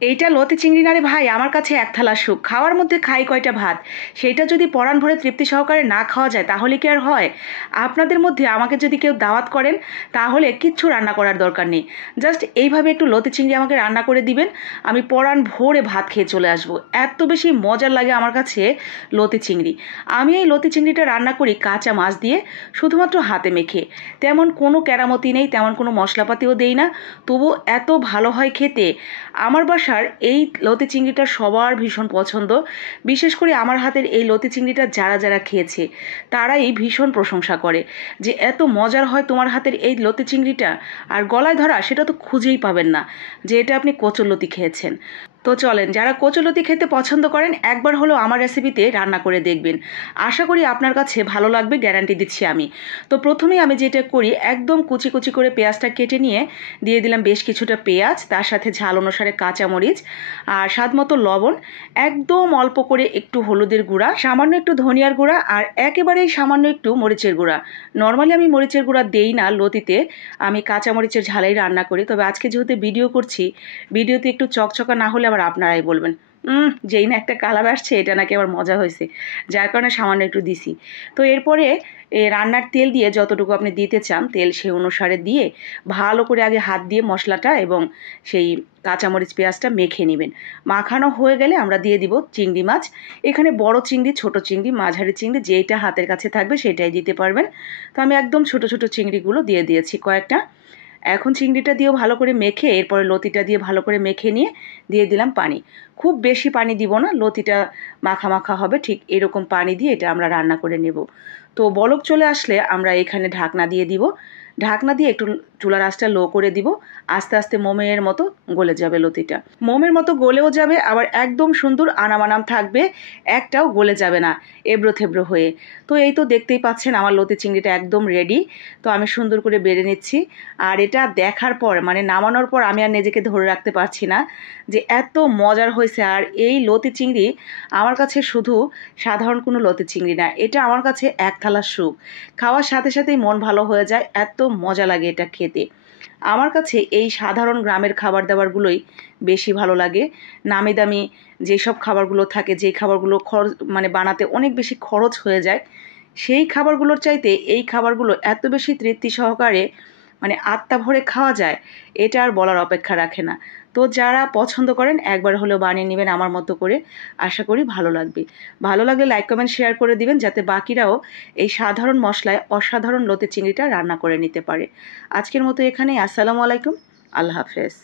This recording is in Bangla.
এইটা লতি চিংড়ি না রে ভাই, আমার কাছে এক থালা সুখ। খাওয়ার মধ্যে খাই কয়টা ভাত, সেইটা যদি পরাণ ভরে তৃপ্তি সহকারে না খাওয়া যায় তাহলে কি আর হয়? আপনাদের মধ্যে আমাকে যদি কেউ দাওয়াত করেন তাহলে কিচ্ছু রান্না করার দরকার নেই, জাস্ট এইভাবে একটু লতি চিংড়ি আমাকে রান্না করে দিবেন, আমি পরাণ ভরে ভাত খেয়ে চলে আসবো। এত বেশি মজার লাগে আমার কাছে লতি চিংড়ি। আমি এই লতি চিংড়িটা রান্না করি কাঁচা মাছ দিয়ে, শুধুমাত্র হাতে মেখে। তেমন কোনো কেরামতি নেই, তেমন কোনো মশলাপাতিও দেই না, তবু এত ভালো হয় খেতে। আমার বাসার এই লতি চিংড়িটা সবার ভীষণ পছন্দ। বিশেষ করে আমার হাতের এই লতি চিংড়িটা যারা যারা খেয়েছে তারাই ভীষণ প্রশংসা করে যে এত মজার হয় তোমার হাতের এই লতি চিংড়িটা। আর গলায় ধরা সেটা তো খুঁজেই পাবেন না যে এটা আপনি কচুরলতি খেয়েছেন। তো চলেন, যারা কচুরলতি খেতে পছন্দ করেন একবার হলেও আমার রেসিপিতে রান্না করে দেখবেন, আশা করি আপনার কাছে ভালো লাগবে, গ্যারান্টি দিচ্ছি আমি। তো প্রথমেই আমি যেটা করি, একদম কুচি কুচি করে পেঁয়াজটা কেটে নিয়ে দিয়ে দিলাম বেশ কিছুটা পেঁয়াজ, তার সাথে ঝাল অনুসারে কাঁচামরিচ আর স্বাদ মতো লবণ, একদম অল্প করে একটু হলুদের গুঁড়া, সামান্য একটু ধনিয়ার গুঁড়া আর একেবারেই সামান্য একটু মরিচের গুঁড়া। নর্মালি আমি মরিচের গুঁড়া দেই না লতিতে, আমি কাঁচামরিচের ঝালেই রান্না করি। তবে আজকে যেহেতু ভিডিও করছি, ভিডিওতে একটু চকচকা না হলে আবার আপনারাই বলবেন যেই না একটা কালার আসছে এটা নাকি আবার মজা হয়েছে, যার কারণে সামান্য একটু দিছি। তো এরপরে রান্নার তেল দিয়ে যতটুকু আপনি দিতে চান তেল সেই অনুসারে দিয়ে ভালো করে আগে হাত দিয়ে মশলাটা এবং সেই কাঁচামরিচ পেঁয়াজটা মেখে নেবেন। মাখানো হয়ে গেলে আমরা দিয়ে দিব চিংড়ি মাছ। এখানে বড় চিংড়ি, ছোট চিংড়ি, মাঝারি চিংড়ি যেইটা হাতের কাছে থাকবে সেটাই দিতে পারবেন। তো আমি একদম ছোট ছোট চিংড়িগুলো দিয়ে দিয়েছি কয়েকটা। এখন চিংড়িটা দিয়েও ভালো করে মেখে এরপরে লতিটা দিয়ে ভালো করে মেখে নিয়ে দিয়ে দিলাম পানি। খুব বেশি পানি দিব না, লতিটা মাখা মাখা হবে, ঠিক এরকম পানি দিয়ে এটা আমরা রান্না করে নেব। তো বলক চলে আসলে আমরা এখানে ঢাকনা দিয়ে দিব, ঢাকনা দিয়ে একটু চুলার আঁচটা লো করে দিব। আস্তে আস্তে মোমের মতো গলে যাবে লতিটা, মোমের মতো গলেও যাবে, আবার একদম সুন্দর আনামানাম থাকবে, একটাও গলে যাবে না এবড়ো থেবড়ো হয়ে। তো এই তো দেখতেই পাচ্ছেন আমার লতি চিংড়িটা একদম রেডি। তো আমি সুন্দর করে বেড়ে নিচ্ছি। আর এটা দেখার পর মানে নামানোর পর আমি আর নিজেকে ধরে রাখতে পারছি না যে এত মজার হয়েছে। আর এই লতি চিংড়ি আমার কাছে শুধু সাধারণ কোনো লতি চিংড়ি না, এটা আমার কাছে এক থালা সুখ। খাওয়ার সাথে সাথেই মন ভালো হয়ে যায়, এত মজা লাগে এটা খেতে। আমার কাছে এই সাধারণ গ্রামের খাবার দাবারগুলোই বেশি ভালো লাগে। নামি দামি যেসব খাবারগুলো থাকে, যেই খাবারগুলো খরচ মানে বানাতে অনেক বেশি খরচ হয়ে যায়, সেই খাবারগুলোর চাইতে এই খাবারগুলো এত বেশি তৃপ্তি সহকারে মানে আত্মা ভরে খাওয়া যায়, এটা আর বলার অপেক্ষা রাখে না। তো যারা পছন্দ করেন একবার হলেও বানিয়ে নেবেন আমার মতো করে, আশা করি ভালো লাগবে। ভালো লাগলে লাইক কমেন্ট শেয়ার করে দিবেন যাতে বাকিরাও এই সাধারণ মশলায় অসাধারণ লতি চিংড়িটা রান্না করে নিতে পারে। আজকের মতো এখানেই, আসসালামু আলাইকুম, আল্লাহ হাফেজ।